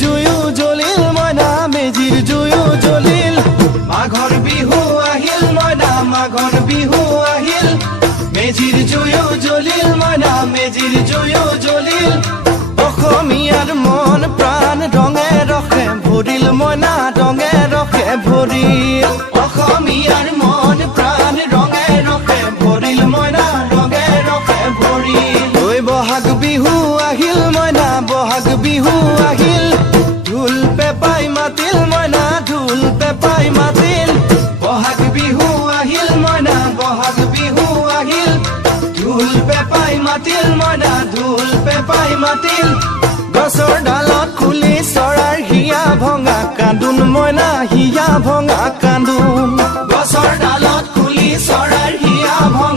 জুয়ো জ্বলিল মইনা মেজিৰ জুয়ো জ্বলিল মাঘৰ বিহু আহিল মইনা মাঘৰ বিহু আহিল মেজিৰ জুয়ো জ্বলিল মইনা মেজিৰ জুয়ো জ্বলিল অসমীয়াৰ মন প্ৰাণ ৰঙে ৰখে ভৰিল মইনা ৰঙে ৰখে ভৰিল অসমীয়াৰ মন প্ৰাণ ৰঙে ৰখে ভৰিল মইনা ৰঙে ৰখে ভৰিল ঐ বহাগ বিহু আহিল মইনা বহাগ বিহু আহিল ঢোল পেপাই মাতিল মইনা ঢোল পেপাই মাতিল বহাগ বিহু আহিল মইনা বহাগ বিহু আহিল ঢোল পেপাই মাতিল মইনা ঢোল পেপাই মাতিল গছৰ ডালত খুলি চৰাৰ হিয়া ভঙা কান্দোন মইনা হিয়া ভঙা কান্দোন গছৰ ডালত খুলি চৰাৰ